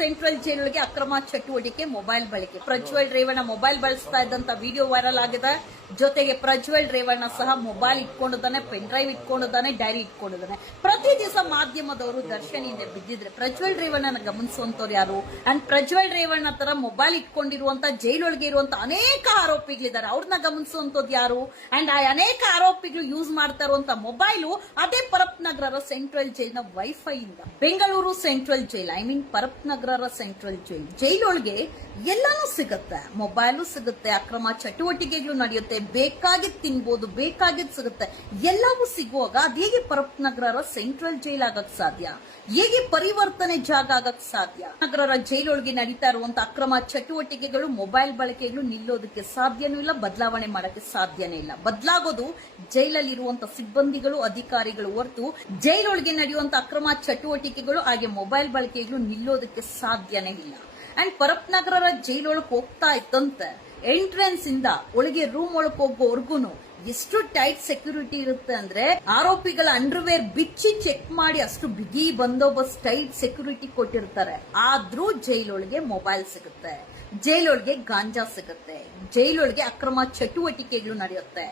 Central ಜೈಲಿಗೆ ಅಕ್ರಮ ಚಟುವಟಿಕೆ ಮೊಬೈಲ್ ಬಳಕೆ. ಪ್ರಜ್ವಲ್ ರೇವಣ್ಣ ಮೊಬೈಲ್ ಬಳಸ್ತಾ ಇದ್ದಂತ ವಿಡಿಯೋ ವೈರಲ್ ಆಗಿದೆ. ಜೊತೆಗೆ ಪ್ರಜ್ವಲ್ ರೇವಣ್ಣ ಸಹ ಮೊಬೈಲ್ ಇಟ್ಕೊಂಡಿದ್ದಾನೆ, ಪೆನ್ ಡ್ರೈವ್ ಇಟ್ಕೊಂಡಿದ್ದಾನೆ, ಡೈರಿ ಇಟ್ಕೊಂಡಿದ್ದಾನೆ. ಪ್ರತಿ ದಿವಸ ಮಾಧ್ಯಮದವರು ದರ್ಶನ್ ಹಿಂದೆ ಬಿದ್ದಿದ್ರೆ ಪ್ರಜ್ವಲ್ ರೇವಣ್ಣನ ಗಮನಿಸುವಂತವ್ರು ಯಾರು? ಅಂಡ್ ಪ್ರಜ್ವಲ್ ರೇವಣ್ಣ ತರ ಮೊಬೈಲ್ ಇಟ್ಕೊಂಡಿರುವಂತ ಜೈಲೊಳಗೆ ಇರುವಂತ ಅನೇಕ ಆರೋಪಿಗಳಿದ್ದಾರೆ, ಅವ್ರನ್ನ ಗಮನಿಸುವಂತದ್ದು ಯಾರು? ಅಂಡ್ ಆ ಅನೇಕ ಆರೋಪಿಗಳು ಯೂಸ್ ಮಾಡ್ತಾ ಇರುವಂತ ಮೊಬೈಲು ಅದೇ ಪರಪ್ ನಗರ ಸೆಂಟ್ರಲ್ ಜೈಲ್ನ ವೈಫೈ ಇಂದ. Bengaluru central jail, I mean ಪರಪ್ ನಗರ ಸೆಂಟ್ರಲ್ ಜೈಲ್, ಜೈಲೊಳಗೆ ಎಲ್ಲಾನು ಸಿಗುತ್ತೆ, ಮೊಬೈಲು ಸಿಗುತ್ತೆ, ಅಕ್ರಮ ಚಟುವಟಿಕೆಗಳು ನಡೆಯುತ್ತೆ, ಬೇಕಾಗಿದ್ ತಿನ್ಬೋದು, ಬೇಕಾಗಿದ್ ಸಿಗುತ್ತೆ, ಎಲ್ಲವೂ ಸಿಗುವಾಗ ಅದ್ ಹೇಗೆ ಪರಪ್ ನಗರ ಸೆಂಟ್ರಲ್ ಜೈಲ್ ಆಗಕ್ ಸಾಧ್ಯ? ಹೇಗೆ ಪರಿವರ್ತನೆ ಜಾಗ ಆಗಕ್ ಸಾಧ್ಯ? ನಗರ ಜೈಲೊಳಗೆ ನಡೀತಾ ಇರುವಂತ ಅಕ್ರಮ ಚಟುವಟಿಕೆಗಳು, ಮೊಬೈಲ್ ಬಳಕೆಗಳು ನಿಲ್ಲೋದಕ್ಕೆ ಸಾಧ್ಯನೂ ಇಲ್ಲ, ಬದಲಾವಣೆ ಮಾಡಕ್ಕೆ ಸಾಧ್ಯನೇ ಇಲ್ಲ. ಬದಲಾಗೋದು ಜೈಲಲ್ಲಿ ಇರುವಂತ ಸಿಬ್ಬಂದಿಗಳು, ಅಧಿಕಾರಿಗಳು ಹೊರತು ಜೈಲೊಳಗೆ ನಡೆಯುವಂತ ಅಕ್ರಮ ಚಟುವಟಿಕೆಗಳು ಹಾಗೆ ಮೊಬೈಲ್ ಬಳಕೆಗಳು ನಿಲ್ಲೋದಕ್ಕೆ ಸಾಧ್ಯನೇ ಇಲ್ಲ. ಅಂಡ್ ಪರಪ್ ನಗರ ಜೈಲೊಳಗೆ ಹೋಗ್ತಾ ಇತ್ತಂತೆ, ಎಂಟ್ರೆನ್ಸ್ ಇಂದ ಒಳಗೆ ರೂಮ್ ಒಳಗೆ ಹೋಗೋವರ್ಗುನು ಎಷ್ಟು ಟೈಟ್ ಸೆಕ್ಯೂರಿಟಿ ಇರುತ್ತೆ ಅಂದ್ರೆ ಆರೋಪಿಗಳ ಅಂಡರ್ವೇರ್ ಬಿಚ್ಚಿ ಚೆಕ್ ಮಾಡಿ ಅಷ್ಟು ಬಿಗಿ ಬಂದೋಬಸ್ತ್ ಟೈಟ್ ಸೆಕ್ಯೂರಿಟಿ ಕೊಟ್ಟಿರ್ತಾರೆ. ಆದ್ರೂ ಜೈಲೊಳಗೆ ಮೊಬೈಲ್ ಸಿಗುತ್ತೆ, ಜೈಲೊಳಗೆ ಗಾಂಜಾ ಸಿಗುತ್ತೆ, ಜೈಲೊಳಗೆ ಅಕ್ರಮ ಚಟುವಟಿಕೆಗಳು ನಡೆಯುತ್ತೆ,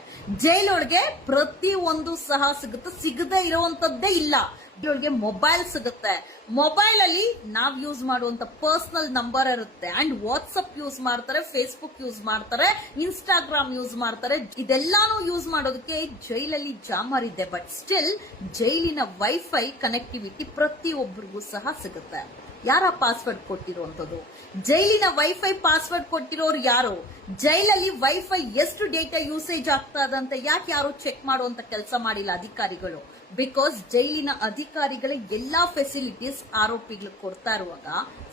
ಜೈಲೊಳಗೆ ಪ್ರತಿ ಒಂದು ಸಹ ಸಿಗುತ್ತೆ, ಸಿಗದೆ ಇರುವಂತದ್ದೇ ಇಲ್ಲ. ಜೈಲೊಳಗೆ ಮೊಬೈಲ್ ಸಿಗುತ್ತೆ, ಮೊಬೈಲ್ ಅಲ್ಲಿ ನಾವ್ ಯೂಸ್ ಮಾಡುವಂತ ಪರ್ಸನಲ್ ನಂಬರ್ ಇರುತ್ತೆ. ಅಂಡ್ ವಾಟ್ಸ್ಆಪ್ ಯೂಸ್ ಮಾಡ್ತಾರೆ, ಫೇಸ್ಬುಕ್ ಯೂಸ್ ಮಾಡ್ತಾರೆ, ಇನ್ಸ್ಟಾಗ್ರಾಮ್ ಯೂಸ್ ಮಾಡ್ತಾರೆ. ಇದೆಲ್ಲಾನು ಯೂಸ್ ಮಾಡೋದಕ್ಕೆ ಜೈಲಲ್ಲಿ ಜಾಮರ್ ಇದೆ. ಬಟ್ ಸ್ಟಿಲ್ ಜೈಲಿನ ವೈಫೈ ಕನೆಕ್ಟಿವಿಟಿ ಪ್ರತಿಯೊಬ್ಬರಿಗೂ ಸಹ ಸಿಗುತ್ತೆ. ಯಾರ ಪಾಸ್ವರ್ಡ್ ಕೊಟ್ಟಿರುವಂತದ್ದು? ಜೈಲಿನ ವೈಫೈ ಪಾಸ್ವರ್ಡ್ ಕೊಟ್ಟಿರೋರು ಯಾರು? ಜೈಲಲ್ಲಿ ವೈಫೈ ಎಷ್ಟು ಡೇಟಾ ಯೂಸೇಜ್ ಆಗ್ತಾ ಅದಂತ ಯಾಕೆ ಯಾರು ಚೆಕ್ ಮಾಡುವಂತ ಕೆಲಸ ಮಾಡಿಲ್ಲ ಅಧಿಕಾರಿಗಳು? ಬಿಕಾಸ್ ಜೈಲಿನ ಅಧಿಕಾರಿಗಳ ಎಲ್ಲಾ ಫೆಸಿಲಿಟೀಸ್ ಆರೋಪಿಗಳು ಕೊಡ್ತಾ ಇರುವಾಗ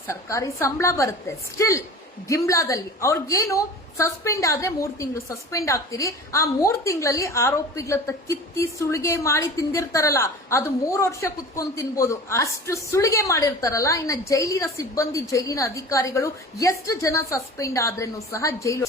ಸರ್ಕಾರಿ ಸಂಬಳ ಬರುತ್ತೆ. ಸ್ಟಿಲ್ ಗಿಮ್ಲಾದಲ್ಲಿ ಅವ್ರಿಗೇನು ಸಸ್ಪೆಂಡ್ ಆದ್ರೆ 3 ತಿಂಗಳು ಸಸ್ಪೆಂಡ್ ಆಗ್ತೀರಿ, ಆ 3 ತಿಂಗಳಲ್ಲಿ ಆರೋಪಿಗಳ ಕಿತ್ತಿ ಸುಳಿಗೆ ಮಾಡಿ ತಿಂದಿರ್ತಾರಲ್ಲ, ಅದು 3 ವರ್ಷ ಕುತ್ಕೊಂಡು ತಿನ್ಬೋದು, ಅಷ್ಟು ಸುಳಿಗೆ ಮಾಡಿರ್ತಾರಲ್ಲ. ಇನ್ನ ಜೈಲಿನ ಸಿಬ್ಬಂದಿ, ಜೈಲಿನ ಅಧಿಕಾರಿಗಳು ಎಷ್ಟು ಜನ ಸಸ್ಪೆಂಡ್ ಆದ್ರೂ ಸಹ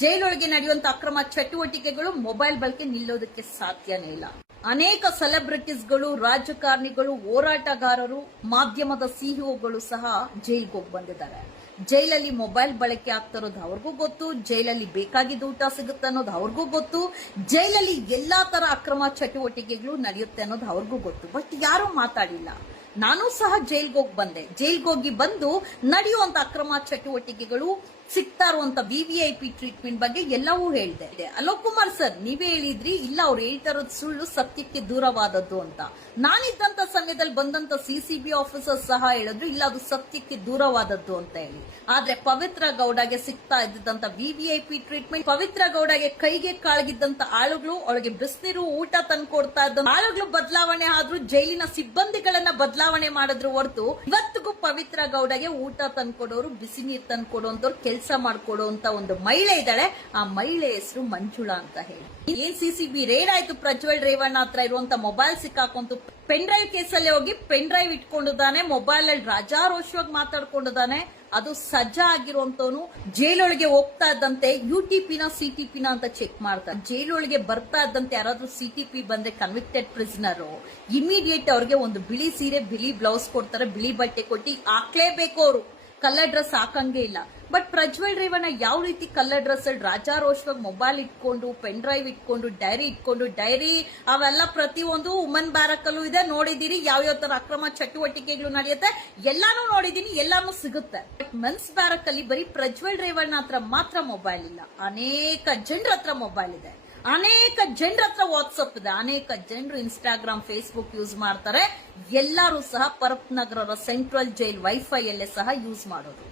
ಜೈಲೊಳಗೆ ನಡೆಯುವಂತ ಅಕ್ರಮ ಚಟುವಟಿಕೆಗಳು, ಮೊಬೈಲ್ ಬಳಕೆ ನಿಲ್ಲೋದಕ್ಕೆ ಸಾಧ್ಯನೇ ಇಲ್ಲ. ಅನೇಕ ಸೆಲೆಬ್ರಿಟೀಸ್ಗಳು, ರಾಜಕಾರಣಿಗಳು, ಹೋರಾಟಗಾರರು, ಮಾಧ್ಯಮದ ಸಿಇಒಗಳು ಸಹ ಜೈಲ್ಗೆ ಹೋಗಿ ಬಂದಿದ್ದಾರೆ. ಜೈಲಲ್ಲಿ ಮೊಬೈಲ್ ಬಳಕೆ ಆಗ್ತಾ ಇರೋದು ಅವ್ರಿಗೂ ಗೊತ್ತು, ಜೈಲಲ್ಲಿ ಬೇಕಾಗಿದ್ದ ಊಟ ಸಿಗುತ್ತೆ ಅನ್ನೋದು ಅವ್ರಿಗೂ ಗೊತ್ತು, ಜೈಲಲ್ಲಿ ಎಲ್ಲಾ ತರ ಅಕ್ರಮ ಚಟುವಟಿಕೆಗಳು ನಡೆಯುತ್ತೆ ಅನ್ನೋದು ಅವ್ರಿಗೂ ಗೊತ್ತು. ಬಟ್ ಯಾರು ಮಾತಾಡಿಲ್ಲ. ನಾನು ಸಹ ಜೈಲ್ಗೆ ಹೋಗಿ ಬಂದೆ, ಜೈಲ್ಗೆ ಹೋಗಿ ಬಂದು ನಡೆಯುವಂತ ಅಕ್ರಮ ಚಟುವಟಿಕೆಗಳು, ಸಿಗ್ತಾ ಇರುವಂತ ವಿವಿಐಪಿ ಟ್ರೀಟ್ಮೆಂಟ್ ಬಗ್ಗೆ ಎಲ್ಲವೂ ಹೇಳಿದೆ. ಅಲೋಕ್ ಕುಮಾರ್ ಸರ್, ನೀವೇ ಹೇಳಿದ್ರಿ ಇಲ್ಲ ಅವ್ರು ಹೇಳ್ತಾ ಇರೋದು ಸುಳ್ಳು, ಸತ್ಯಕ್ಕೆ ದೂರವಾದದ್ದು ಅಂತ. ನಾನಿದ್ದಂತ ಸಮಯದಲ್ಲಿ ಬಂದಂತ ಸಿಸಿಬಿ ಆಫೀಸರ್ ಸಹ ಹೇಳಿದ್ರು ಇಲ್ಲ ಅದು ಸತ್ಯಕ್ಕೆ ದೂರವಾದದ್ದು ಅಂತ ಹೇಳಿ. ಆದ್ರೆ ಪವಿತ್ರ ಗೌಡಗೆ ಸಿಗ್ತಾ ಇದ್ದಂತ ವಿವಿಐಪಿ ಟ್ರೀಟ್ಮೆಂಟ್, ಪವಿತ್ರ ಗೌಡಗೆ ಕೈಗೆ ಕಾಳಗಿದ್ದಂತ ಆಳುಗಳು, ಅವಳಿಗೆ ಬಿಸಿನೀರು, ಊಟ ತಂದ್ಕೊಡ್ತಾ ಇದ್ದ ಆಳುಗಳು ಬದಲಾವಣೆ ಆದ್ರೂ ಜೈಲಿನ ಸಿಬ್ಬಂದಿಗಳನ್ನ ಬದಲಾವಣೆ ಮಾಡಿದ್ರು ಹೊರತು ಇವತ್ತಿಗೂ ಪವಿತ್ರ ಗೌಡಗೆ ಊಟ ತಂದ್ಕೊಡೋರು, ಬಿಸಿ ನೀರು ತಂದ್ಕೊಡುವಂತವ್ರು, ಕೆಲಸ ಮಾಡ್ಕೊಡುವಂತ ಒಂದು ಮಹಿಳೆ ಇದ್ದಾಳೆ. ಆ ಮಹಿಳೆ ಹೆಸರು ಮಂಜುಳಾ ಅಂತ ಹೇಳಿ. ಏನ್ ಸಿಸಿಬಿ ರೇಡ್ ಆಯ್ತು, ಪ್ರಜ್ವಲ್ ರೇವಣ್ಣ ಹತ್ರ ಇರುವಂತ ಮೊಬೈಲ್ ಸಿಕ್ಕಾಕೊಂತು, ಪೆನ್ ಡ್ರೈವ್ ಕೇಸಲ್ಲಿ ಹೋಗಿ ಪೆನ್ ಡ್ರೈವ್ ಇಟ್ಕೊಂಡಿದ್ದಾನೆ, ಮೊಬೈಲ್ ಅಲ್ಲಿ ರಾಜಾರೋಷವಾಗಿ ಮಾತಾಡ್ಕೊಂಡಿದ್ದಾನೆ. ಅದು ಸಜ್ಜಾ ಆಗಿರುವಂತವನು ಜೈಲೊಳಗೆ ಹೋಗ್ತಾ ಇದ್ದಂತೆ ಯುಟಿಪಿನ ಸಿಟಿಪಿನ ಅಂತ ಚೆಕ್ ಮಾಡ್ತಾರೆ. ಜೈಲೊಳಗೆ ಬರ್ತಾ ಇದ್ದಂತೆ ಯಾರಾದ್ರೂ ಸಿಟಿಪಿ ಬಂದ್ರೆ ಕನ್ವಿಕ್ಟೆಡ್ ಪ್ರಿಸನರ್ ಇಮಿಡಿಯೇಟ್ ಅವ್ರಿಗೆ ಒಂದು ಬಿಳಿ ಸೀರೆ, ಬಿಳಿ ಬ್ಲೌಸ್ ಕೊಡ್ತಾರೆ, ಬಿಳಿ ಬಟ್ಟೆ ಕೊಟ್ಟು ಹಾಕ್ಲೇಬೇಕು. ಅವರು ಕಲರ್ ಡ್ರೆಸ್ ಹಾಕಂಗೆ ಇಲ್ಲ. ಬಟ್ ಪ್ರಜ್ವಲ್ ರೇವಣ್ಣ ಯಾವ ರೀತಿ ಕಲರ್ ಡ್ರೆಸ್ ಅಲ್ಲಿ ರಾಜಾರೋಷವಾಗಿ ಮೊಬೈಲ್ ಇಟ್ಕೊಂಡು, ಪೆನ್ ಡ್ರೈವ್ ಇಟ್ಕೊಂಡು, ಡೈರಿ ಅವೆಲ್ಲ ಪ್ರತಿಯೊಂದು ವುಮನ್ ಬ್ಯಾರಕ್ ಅಲ್ಲೂ ಇದೆ, ನೋಡಿದೀನಿ. ಯಾವ ತರ ಅಕ್ರಮ ಚಟುವಟಿಕೆಗಳು ನಡೆಯುತ್ತೆ ಎಲ್ಲಾನು ನೋಡಿದೀನಿ, ಎಲ್ಲಾನು ಸಿಗುತ್ತೆ. ಬಟ್ ಮೆನ್ಸ್ ಬ್ಯಾರಕ್ ಅಲ್ಲಿ ಬರೀ ಪ್ರಜ್ವಲ್ ರೇವಣ್ಣ ಹತ್ರ ಮಾತ್ರ ಮೊಬೈಲ್ ಇಲ್ಲ, ಅನೇಕ ಜನರ ಹತ್ರ ಮೊಬೈಲ್ ಇದೆ, ಅನೇಕ ಜನರ ಹತ್ರ ವಾಟ್ಸ್ಆಪ್ ಇದೆ, ಅನೇಕ ಜನರು ಇನ್ಸ್ಟಾಗ್ರಾಮ್, ಫೇಸ್ಬುಕ್ ಯೂಸ್ ಮಾಡ್ತಾರೆ. ಎಲ್ಲರೂ ಸಹ ಪರಪ್ ನಗರ ಸೆಂಟ್ರಲ್ ಜೈಲ್ ವೈಫೈ ಅಲ್ಲೇ ಸಹ ಯೂಸ್ ಮಾಡೋದು.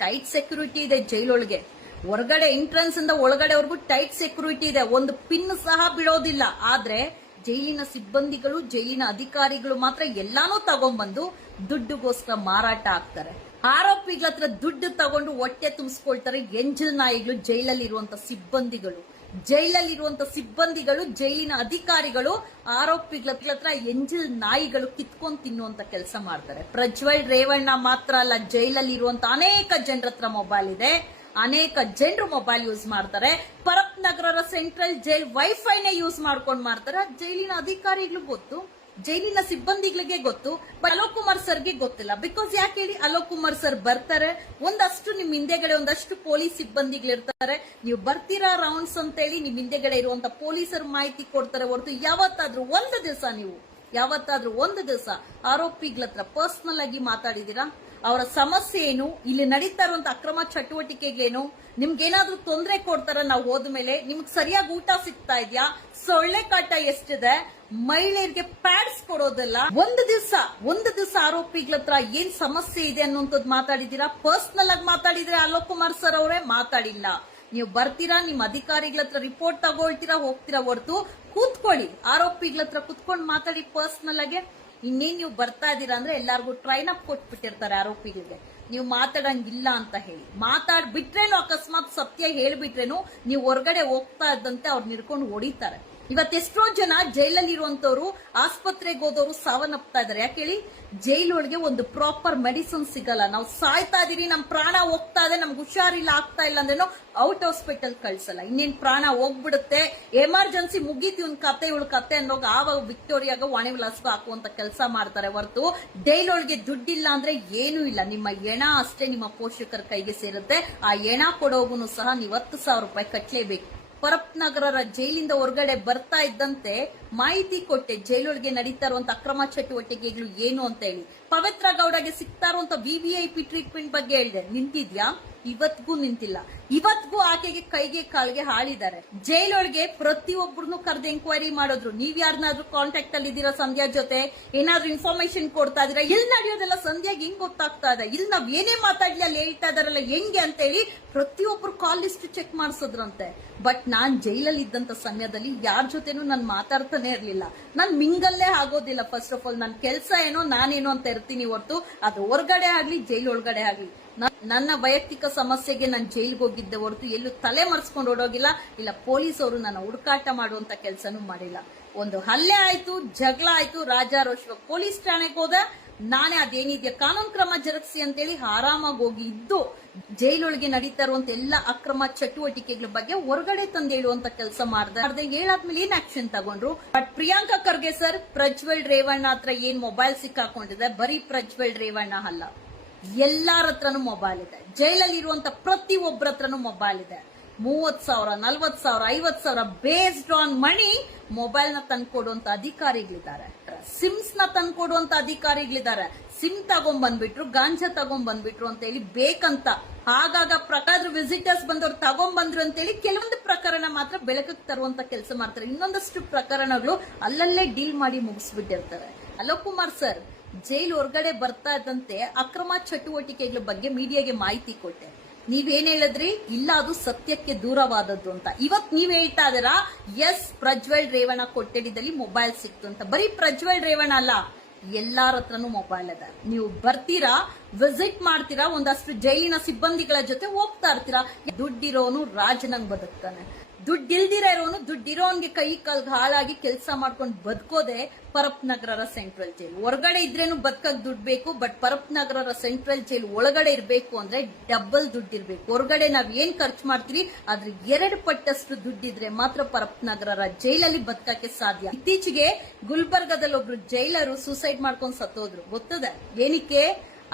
ಟೈಟ್ ಸೆಕ್ಯೂರಿಟಿ ಇದೆ ಜೈಲೊಳಗೆ, ಹೊರಗಡೆ ಎಂಟ್ರೆನ್ಸ್ ಇಂದ ಒಳಗಡೆವರೆಗೂ ಟೈಟ್ ಸೆಕ್ಯೂರಿಟಿ ಇದೆ, ಒಂದು ಪಿನ್ ಸಹ ಬಿಡೋದಿಲ್ಲ. ಆದ್ರೆ ಜೈಲಿನ ಸಿಬ್ಬಂದಿಗಳು, ಜೈಲಿನ ಅಧಿಕಾರಿಗಳು ಮಾತ್ರ ಎಲ್ಲಾನು ತಗೊಂಡ್ಬಂದು ದುಡ್ಡುಗೋಸ್ಕರ ಮಾರಾಟ ಆಗ್ತಾರೆ. ಆರೋಪಿಗಳ ಹತ್ರ ದುಡ್ಡು ತಗೊಂಡು ಹೊಟ್ಟೆ ತುಂಬಿಸ್ಕೊಳ್ತಾರೆ ಎಂಜಲ್ ನಾಯಿಗಳು. ಜೈಲಲ್ಲಿರುವಂತ ಸಿಬ್ಬಂದಿಗಳು, ಜೈಲಿನ ಅಧಿಕಾರಿಗಳು ಆರೋಪಿಗಳ ಹತ್ರ ಎಂಜಲ್ ನಾಯಿಗಳು ಕಿತ್ಕೊಂಡು ತಿನ್ನುವಂತ ಕೆಲಸ ಮಾಡ್ತಾರೆ. ಪ್ರಜ್ವಲ್ ರೇವಣ್ಣ ಮಾತ್ರ ಅಲ್ಲ, ಜೈಲಲ್ಲಿ ಇರುವಂತ ಅನೇಕ ಜನರ ಹತ್ರ ಮೊಬೈಲ್ ಇದೆ, ಅನೇಕ ಜನರು ಮೊಬೈಲ್ ಯೂಸ್ ಮಾಡ್ತಾರೆ. ಪರಪ್ ನಗರ ಸೆಂಟ್ರಲ್ ಜೈಲ್ ವೈಫೈನೇ ಯೂಸ್ ಮಾಡ್ಕೊಂಡು ಮಾಡ್ತಾರೆ. ಜೈಲಿನ ಅಧಿಕಾರಿಗಳು ಗೊತ್ತು, ಜೈಲಿನ ಸಿಬ್ಬಂದಿಗಳಿಗೆ ಗೊತ್ತು, ಬಟ್ ಅಲೋಕ್ ಕುಮಾರ್ ಸರ್ಗೆ ಗೊತ್ತಿಲ್ಲ. ಬಿಕಾಸ್ ಯಾಕೆ ಹೇಳಿ, ಅಲೋಕ್ ಕುಮಾರ್ ಸರ್ ಬರ್ತಾರೆ, ಒಂದಷ್ಟು ನಿಮ್ ಹಿಂದೆಗಡೆ ಒಂದಷ್ಟು ಪೊಲೀಸ್ ಸಿಬ್ಬಂದಿಗಳಿರ್ತಾರೆ, ನೀವು ಬರ್ತೀರಾ ರೌಂಡ್ಸ್ ಅಂತ ಹೇಳಿ ನಿಮ್ ಹಿಂದೆಗಡೆ ಇರುವಂತ ಪೊಲೀಸರು ಮಾಹಿತಿ ಕೊಡ್ತಾರೆ ಹೊರತು ಯಾವತ್ತಾದ್ರೂ ಒಂದು ದಿವಸ ಆರೋಪಿಗಳ ಹತ್ರ ಪರ್ಸನಲ್ ಆಗಿ ಮಾತಾಡಿದೀರಾ? ಅವರ ಸಮಸ್ಯೆ ಏನು, ಇಲ್ಲಿ ನಡೀತಾ ಇರುವಂತ ಅಕ್ರಮ ಚಟುವಟಿಕೆಗೇನು, ನಿಮ್ಗೇನಾದ್ರೂ ತೊಂದರೆ ಕೊಡ್ತಾರ ನಾವು ಹೋದ್ಮೇಲೆ, ನಿಮ್ಗೆ ಸರಿಯಾಗಿ ಊಟ ಸಿಗ್ತಾ ಇದ್ಯಾ, ಸೊಳ್ಳೆ ಕಾಟ ಎಷ್ಟಿದೆ, ಮಹಿಳೆಯರಿಗೆ ಪ್ಯಾಡ್ಸ್ ಕೊಡೋದಿಲ್ಲ, ಒಂದು ದಿವಸ ಆರೋಪಿಗಳ ಹತ್ರ ಏನ್ ಸಮಸ್ಯೆ ಇದೆ ಅನ್ನುವಂಥದ್ದು ಮಾತಾಡಿದೀರಾ? ಪರ್ಸನಲ್ ಆಗಿ ಮಾತಾಡಿದ್ರೆ ಅಲೋಕ್ ಕುಮಾರ್ ಸರ್ ಅವರೇ ಮಾತಾಡಿಲ್ಲ. ನೀವು ಬರ್ತೀರಾ, ನಿಮ್ ಅಧಿಕಾರಿಗಳ ಹತ್ರ ರಿಪೋರ್ಟ್ ತಗೊಳ್ತೀರಾ, ಹೋಗ್ತೀರಾ ಹೊರತು ಕೂತ್ಕೊಳ್ಳಿ, ಆರೋಪಿಗಳ ಹತ್ರ ಕೂತ್ಕೊಂಡು ಮಾತಾಡಿ ಪರ್ಸನಲ್ ಆಗಿ. ಇನ್ನೇನ್ ನೀವು ಬರ್ತಾ ಇದೀರಾ ಅಂದ್ರೆ ಎಲ್ಲಾರ್ಗು ಟ್ರೈನ್ ಅಪ್ ಕೊಟ್ಬಿಟ್ಟಿರ್ತಾರೆ ಆರೋಪಿಗಳಿಗೆ, ನೀವು ಮಾತಾಡಂಗಿಲ್ಲ ಅಂತ ಹೇಳಿ. ಮಾತಾಡ್ಬಿಟ್ರೇನು, ಅಕಸ್ಮಾತ್ ಸತ್ಯ ಹೇಳ್ಬಿಟ್ರೇನು, ನೀವು ಹೊರಗಡೆ ಹೋಗ್ತಾ ಇದ್ದಂತೆ ಅವ್ರು ನಿಡ್ಕೊಂಡು ಹೊಡಿತಾರೆ. ಇವತ್ತೆಷ್ಟೋ ಜನ ಜೈಲಲ್ಲಿ ಇರುವಂತವ್ರು, ಆಸ್ಪತ್ರೆಗೆ ಹೋದವರು ಸಾವನ್ನಪ್ತಾ ಇದಾರೆ. ಯಾಕೆ ಹೇಳಿ, ಜೈಲೊಳಗೆ ಒಂದು ಪ್ರಾಪರ್ ಮೆಡಿಸಿನ್ ಸಿಗಲ್ಲ. ನಾವು ಸಾಯ್ತಾ ಇದೀರಿ, ನಮ್ ಪ್ರಾಣ ಹೋಗ್ತಾ ಇದೆ, ನಮ್ಗೆ ಹುಷಾರಿಲ್ಲ ಆಗ್ತಾ ಇಲ್ಲ ಅಂದ್ರೇನು ಔಟ್ ಹಾಸ್ಪಿಟಲ್ ಕಳ್ಸಲ್ಲ. ಇನ್ನೇನ್ ಪ್ರಾಣ ಹೋಗ್ಬಿಡುತ್ತೆ, ಎಮರ್ಜೆನ್ಸಿ ಮುಗೀತಿ ಇವ್ನ ಕತೆ ಇವಳ ಕತೆ ಅನ್ನೋಗ ಆವಾಗ ವಿಕ್ಟೋರಿಯಾಗ ವಾಣಿ ವಿಲಾಸ್ಗೂ ಹಾಕುವಂತ ಕೆಲಸ ಮಾಡ್ತಾರೆ ಹೊರತು ಜೈಲೊಳಗೆ ದುಡ್ಡಿಲ್ಲ ಅಂದ್ರೆ ಏನೂ ಇಲ್ಲ. ನಿಮ್ಮ ಎಣ ಅಷ್ಟೇ ನಿಮ್ಮ ಪೋಷಕರ ಕೈಗೆ ಸೇರುತ್ತೆ. ಆ ಎಣ ಕೊಡೋಗುನು ಸಹ ನೀವು 10,000 ರೂಪಾಯಿ ಕಟ್ಲೇಬೇಕು. ಪರಪ್ನಗರ ಜೈಲಿಂದ ಹೊರಗಡೆ ಬರ್ತಾ ಇದ್ದಂತೆ ಮಾಹಿತಿ ಕೊಟ್ಟೆ, ಜೈಲೊಳಗೆ ನಡೀತಾ ಇರುವಂತ ಅಕ್ರಮ ಚಟುವಟಿಕೆಗಳು ಏನು ಅಂತ ಹೇಳಿ. ಪವಿತ್ರ ಗೌಡಗೆ ಸಿಗ್ತಾ ಇರುವಂತ VVIP ಟ್ರೀಟ್ಮೆಂಟ್ ಬಗ್ಗೆ ಹೇಳಿದೆ, ನಿಂತಿದ್ಯಾ? ಇವತ್ಗೂ ನಿಂತಿಲ್ಲ. ಇವತ್ಗೂ ಆಕೆಗೆ ಕೈಗೆ ಕಾಲ್ಗೆ ಹಾಳಿದ್ದಾರೆ. ಜೈಲೊಳಗೆ ಪ್ರತಿಯೊಬ್ಬರನ್ನು ಕರೆದು ಎಂಕ್ವೈರಿ ಮಾಡಿದ್ರು. ನೀವ್ ಯಾರನ್ನಾದ್ರೂ ಕಾಂಟ್ಯಾಕ್ಟ್ ಅಲ್ಲಿ ಇದ್ದೀರಾ ಸಂಧ್ಯಾ ಜೊತೆ, ಏನಾದ್ರೂ ಇನ್ಫಾರ್ಮೇಶನ್ ಕೊಡ್ತಾ ಇದೀರಾ? ಇಲ್ಲಿ ನಡೆಯೋದೆಲ್ಲ ಸಂಧ್ಯಾಗೆ ಹೆಂಗ್ ಗೊತ್ತಾಗ್ತಾ ಇದೆ? ಇಲ್ಲಿ ನಾವ್ ಏನೇ ಮಾತಾಡ್ಲಿ ಅಲ್ಲಿ ಹೇಳ್ತಾ ಇದಾರಲ್ಲ ಹೆಂಗೆ ಅಂತ ಹೇಳಿ ಪ್ರತಿಯೊಬ್ರು ಕಾಲ್ ಲಿಸ್ಟ್ ಚೆಕ್ ಮಾಡಿಸಿದ್ರಂತೆ. ಬಟ್ ನಾನ್ ಜೈಲಲ್ಲಿ ಇದ್ದಂತ ಸಮಯದಲ್ಲಿ ಯಾರ ಜೊತೆನೂ ನಾನು ಮಾತಾಡ್ತಾನೆ ಇರ್ಲಿಲ್ಲ. ನಾನ್ ಮಿಂಗಲ್ಲೇ ಆಗೋದಿಲ್ಲ. ಫಸ್ಟ್ ಆಫ್ ಆಲ್ ನನ್ ಕೆಲಸ ಏನೋ ನಾನೇನೋ ಅಂತ ಇರ್ತೀನಿ ಹೊರತು ಅದು ಹೊರಗಡೆ ಆಗ್ಲಿ ಜೈಲ್ ಒಳಗಡೆ ಆಗ್ಲಿ ನನ್ನ ವೈಯಕ್ತಿಕ ಸಮಸ್ಯೆಗೆ ನಾನು ಜೈಲ್ಗೆ ಹೋಗಿದ್ದೆ ಹೊರತು ಎಲ್ಲೂ ತಲೆ ಮರೆಸ್ಕೊಂಡು ಓಡೋಗಿಲ್ಲ. ಇಲ್ಲ ಪೊಲೀಸ್ ಅವರು ನನ್ನ ಹುಡುಕಾಟ ಮಾಡುವಂತ ಕೆಲಸನೂ ಮಾಡಿಲ್ಲ. ಒಂದು ಹಲ್ಲೆ ಆಯ್ತು, ಜಗಳ ಆಯ್ತು, ರಾಜಾರೋಷ ಪೊಲೀಸ್ ಠಾಣೆಗೆ ಹೋದ, ನಾನೇ ಅದೇನಿದ್ಯಾ ಕಾನೂನು ಕ್ರಮ ಜರುಗಿಸಿ ಅಂತೇಳಿ ಆರಾಮಾಗಿ ಹೋಗಿ ಇದ್ದು ಜೈಲೊಳಗೆ ನಡೀತಾ ಇರುವಂತ ಎಲ್ಲ ಅಕ್ರಮ ಚಟುವಟಿಕೆಗಳ ಬಗ್ಗೆ ಹೊರಗಡೆ ತಂದು ಹೇಳುವಂತ ಕೆಲಸ ಮಾಡ್ದೆ. ಹೇಳಾದ್ಮೇಲೆ ಏನ್ ಆಕ್ಷನ್ ತಗೊಂಡ್ರು? ಬಟ್ ಪ್ರಿಯಾಂಕಾ ಖರ್ಗೆ ಸರ್, ಪ್ರಜ್ವಲ್ ರೇವಣ್ಣ ಹತ್ರ ಏನ್ ಮೊಬೈಲ್ ಸಿಕ್ಕಾಕೊಂಡಿದೆ, ಬರೀ ಪ್ರಜ್ವಲ್ ರೇವಣ್ಣ ಅಲ್ಲ, ಎಲ್ಲಾರ ಹತ್ರನೂ ಮೊಬೈಲ್ ಇದೆ. ಜೈಲಲ್ಲಿ ಇರುವಂತ ಪ್ರತಿ ಒಬ್ಬರ ಹತ್ರನೂ ಮೊಬೈಲ್ ಇದೆ. 30,000, 40,000, 50,000 ಬೇಸ್ಡ್ ಆನ್ ಮನಿ ಮೊಬೈಲ್ ನ ತಂದ್ಕೊಡುವಂತ ಅಧಿಕಾರಿಗಳಿದ್ದಾರೆ. ಸಿಮ್ಸ್ ನ ತಂದ್ಕೊಡುವಂತ ಅಧಿಕಾರಿಗಳಿದ್ದಾರೆ. ಸಿಮ್ ತಗೊಂಡ್ಬಂದ್ಬಿಟ್ರು, ಗಾಂಜಾ ತಗೊಂಡ್ಬಂದ್ಬಿಟ್ರು ಅಂತ ಹೇಳಿ ಬೇಕಂತ ಆಗಾಗ ಪ್ರಕಾರ ವಿಸಿಟರ್ಸ್ ಬಂದವ್ರು ತಗೊಂಡ್ಬಂದ್ರು ಅಂತ ಹೇಳಿ ಕೆಲವೊಂದು ಪ್ರಕರಣ ಮಾತ್ರ ಬೆಳಕಿಗೆ ತರುವಂತ ಕೆಲಸ ಮಾಡ್ತಾರೆ. ಇನ್ನೊಂದಷ್ಟು ಪ್ರಕರಣಗಳು ಅಲ್ಲಲ್ಲೇ ಡೀಲ್ ಮಾಡಿ ಮುಗಿಸ್ಬಿಟ್ಟಿರ್ತಾರೆ. ಅಲೋಕ್ ಕುಮಾರ್ ಸರ್ ಜೈಲ್ ಹೊರಗಡೆ ಬರ್ತಾ ಇದ್ದಂತೆ ಅಕ್ರಮ ಚಟುವಟಿಕೆಗಳ ಬಗ್ಗೆ ಮೀಡಿಯಾಗೆ ಮಾಹಿತಿ ಕೊಟ್ಟೆ. ನೀವೇನ್ ಹೇಳಿದ್ರಿ? ಇಲ್ಲ, ಅದು ಸತ್ಯಕ್ಕೆ ದೂರವಾದದ್ದು ಅಂತ. ಇವತ್ ನೀವ್ ಹೇಳ್ತಾ ಇದೀರಾ ಎಸ್ ಪ್ರಜ್ವಲ್ ರೇವಣ್ಣ ಕೊಠಡಿದಲ್ಲಿ ಮೊಬೈಲ್ ಸಿಕ್ತು ಅಂತ. ಬರೀ ಪ್ರಜ್ವಲ್ ರೇವಣ್ಣ ಅಲ್ಲ, ಎಲ್ಲಾರ ಹತ್ರನೂ ಮೊಬೈಲ್ ಇದೆ. ನೀವು ಬರ್ತೀರಾ, ವಿಸಿಟ್ ಮಾಡ್ತೀರಾ, ಒಂದಷ್ಟು ಜೈಲಿನ ಸಿಬ್ಬಂದಿಗಳ ಜೊತೆ ಹೋಗ್ತಾ ಇರ್ತೀರಾ. ದುಡ್ಡಿರೋನು ರಾಜನಂಗ್ ಬದುಕ್ತಾನೆ, ದುಡ್ಡಿಲ್ದಿರ ಇರೋನು ದುಡ್ಡಿರೋನ್ಗೆ ಕೈ ಕಾಲ್ ಹಾಳಾಗಿ ಕೆಲಸ ಮಾಡ್ಕೊಂಡು ಬದುಕೋದೆ ಪರಪ್ನಗರ ಸೆಂಟ್ರಲ್ ಜೈಲ್. ಹೊರಗಡೆ ಇದ್ರೇನು ಬದುಕಕ್ ದುಡ್ಡು ಬೇಕು, ಬಟ್ ಪರಪ್ನಗರ ಸೆಂಟ್ರಲ್ ಜೈಲ್ ಒಳಗಡೆ ಇರ್ಬೇಕು ಅಂದ್ರೆ ಡಬಲ್ ದುಡ್ಡು ಇರ್ಬೇಕು. ಹೊರಗಡೆ ನಾವ್ ಏನ್ ಖರ್ಚು ಮಾಡ್ತೀವಿ ಅದ್ರ 2 ಪಟ್ಟಷ್ಟು ದುಡ್ಡಿದ್ರೆ ಮಾತ್ರ ಪರಪ್ನಗರ ಜೈಲಲ್ಲಿ ಬದುಕಕ್ಕೆ ಸಾಧ್ಯ. ಇತ್ತೀಚೆಗೆ ಗುಲ್ಬರ್ಗದಲ್ಲಿ ಒಬ್ರು ಜೈಲರು ಸೂಸೈಡ್ ಮಾಡ್ಕೊಂಡು ಸತ್ತೋದ್ರು. ಗೊತ್ತದೆ ಏನಕ್ಕೆ?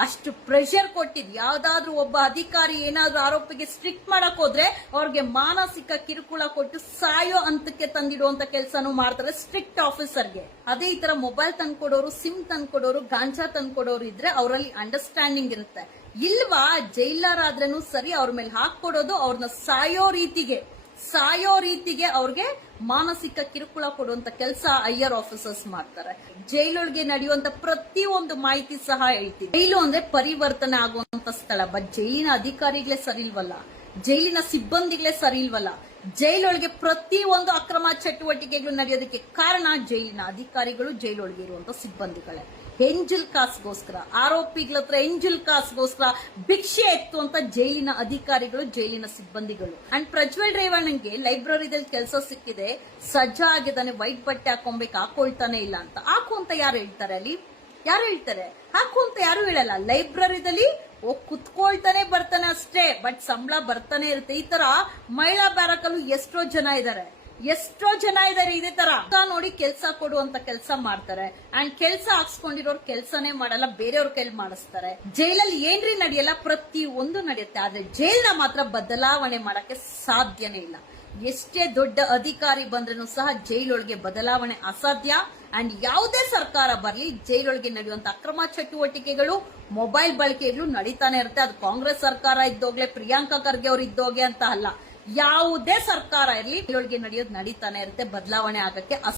ಅಷ್ಟು ಪ್ರೆಷರ್ ಕೊಟ್ಟಿದ್. ಯಾವ್ದಾದ್ರು ಒಬ್ಬ ಅಧಿಕಾರಿ ಏನಾದ್ರೂ ಆರೋಪಿಗೆ ಸ್ಟ್ರಿಕ್ಟ್ ಮಾಡಕ್ ಹೋದ್ರೆ ಅವ್ರಿಗೆ ಮಾನಸಿಕ ಕಿರುಕುಳ ಕೊಟ್ಟು ಸಾಯೋ ಹಂತಕ್ಕೆ ತಂದಿಡುವಂತ ಕೆಲಸನೂ ಮಾಡ್ತಾರೆ ಸ್ಟ್ರಿಕ್ಟ್ ಆಫೀಸರ್ಗೆ. ಅದೇ ಈ ತರ ಮೊಬೈಲ್ ತಂದ್ಕೊಡೋರು, ಸಿಮ್ ತಂದ್ಕೊಡೋರು, ಗಾಂಜಾ ತಂದ್ಕೊಡೋರು ಇದ್ರೆ ಅವರಲ್ಲಿ ಅಂಡರ್ಸ್ಟ್ಯಾಂಡಿಂಗ್ ಇರುತ್ತೆ. ಇಲ್ವಾ, ಜೈಲರ್ ಆದ್ರೂ ಸರಿ ಅವ್ರ ಮೇಲೆ ಹಾಕೊಡೋದು, ಅವ್ರನ್ನ ಸಾಯೋ ರೀತಿಗೆ ಅವ್ರಿಗೆ ಮಾನಸಿಕ ಕಿರುಕುಳ ಕೊಡುವಂತ ಕೆಲಸ ಹೈಯರ್ ಆಫೀಸರ್ಸ್ ಮಾಡ್ತಾರೆ. ಜೈಲೊಳಗೆ ನಡೆಯುವಂತ ಪ್ರತಿಯೊಂದು ಮಾಹಿತಿ ಸಹ ಹೇಳ್ತೀವಿ. ಜೈಲು ಅಂದ್ರೆ ಪರಿವರ್ತನೆ ಆಗುವಂತ ಸ್ಥಳ. ಬಟ್ ಜೈಲಿನ ಅಧಿಕಾರಿಗಳೇ ಸರಿ ಇಲ್ವಲ್ಲ, ಜೈಲಿನ ಸಿಬ್ಬಂದಿಗಳೇ ಸರಿ ಇಲ್ವಲ್ಲ. ಜೈಲೊಳಗೆ ಪ್ರತಿಯೊಂದು ಅಕ್ರಮ ಚಟುವಟಿಕೆಗಳು ನಡೆಯೋದಕ್ಕೆ ಕಾರಣ ಜೈಲಿನ ಅಧಿಕಾರಿಗಳು, ಜೈಲೊಳಗೆ ಇರುವಂತ ಸಿಬ್ಬಂದಿಗಳೇ. ಎಂಜಲ್ ಕಾಸ್ಗೋಸ್ಕರ, ಆರೋಪಿಗಳ ಹತ್ರ ಎಂಜಲ್ ಕಾಸ್ಗೋಸ್ಕರ ಭಿಕ್ಷೆ ಎತ್ತುವಂತ ಜೈಲಿನ ಅಧಿಕಾರಿಗಳು, ಜೈಲಿನ ಸಿಬ್ಬಂದಿಗಳು. ಅಂಡ್ ಪ್ರಜ್ವಲ್ ರೇವಣ್ಣನ್ಗೆ ಲೈಬ್ರರಿದಲ್ಲಿ ಕೆಲಸ ಸಿಕ್ಕಿದೆ, ಸಜ್ಜಾ ಆಗಿದ್ದಾನೆ, ವೈಟ್ ಬಟ್ಟೆ ಹಾಕೊಳ್ತಾನೆ ಇಲ್ಲ ಅಂತ. ಹಾಕು ಅಂತ ಯಾರು ಹೇಳ್ತಾರೆ? ಅಲ್ಲಿ ಯಾರು ಹೇಳ್ತಾರೆ? ಹಾಕು ಅಂತ ಯಾರು ಹೇಳಲ್ಲ. ಲೈಬ್ರರಿದಲ್ಲಿ ಕುತ್ಕೊಳ್ತಾನೆ ಬರ್ತಾನೆ ಅಷ್ಟೇ, ಬಟ್ ಸಂಬಳ ಬರ್ತಾನೆ ಇರುತ್ತೆ. ಈ ತರ ಮಹಿಳಾ ಬ್ಯಾರಕಲ್ಲೂ ಎಷ್ಟೋ ಜನ ಇದ್ದಾರೆ. ಎಷ್ಟೋ ಜನ ಇದಾರೆ ಇದೇ ತರ ನೋಡಿ ಕೆಲಸ ಕೊಡುವಂತ ಕೆಲಸ ಮಾಡ್ತಾರೆ ಅಂಡ್ ಕೆಲಸ ಹಾಕ್ಸ್ಕೊಂಡಿರೋರು ಕೆಲಸನೇ ಮಾಡಲ್ಲ, ಬೇರೆಯವ್ರ ಕೈಲಿ ಮಾಡಿಸ್ತಾರೆ. ಜೈಲಲ್ಲಿ ಏನ್ರಿ ನಡೆಯಲ್ಲ, ಪ್ರತಿ ಒಂದು ನಡೆಯುತ್ತೆ. ಆದ್ರೆ ಜೈಲ್ನ ಮಾತ್ರ ಬದಲಾವಣೆ ಮಾಡಕ್ಕೆ ಸಾಧ್ಯನೇ ಇಲ್ಲ. ಎಷ್ಟೇ ದೊಡ್ಡ ಅಧಿಕಾರಿ ಬಂದ್ರೂ ಸಹ ಜೈಲೊಳಗೆ ಬದಲಾವಣೆ ಅಸಾಧ್ಯ. ಅಂಡ್ ಯಾವುದೇ ಸರ್ಕಾರ ಬರ್ಲಿ ಜೈಲೊಳಗೆ ನಡೆಯುವಂತ ಅಕ್ರಮ ಚಟುವಟಿಕೆಗಳು ಮೊಬೈಲ್ ಬಳಕೆಯಲ್ಲೂ ನಡೀತಾನೆ ಇರುತ್ತೆ. ಅದು ಕಾಂಗ್ರೆಸ್ ಸರ್ಕಾರ ಇದ್ದೋಗ್ಲೆ, ಪ್ರಿಯಾಂಕಾ ಖರ್ಗೆ ಅವ್ರು ಇದ್ದೋಗೆ ಅಂತ ಅಲ್ಲ, ಯಾವುದೇ ಸರ್ಕಾರ ಇರಲಿ ಜೈಲೊಳಗೆ ನಡೆಯೋದು ನಡೀತಾನೆ ಇರುತ್ತೆ. ಬದಲಾವಣೆ ಆಗಕ್ಕೆ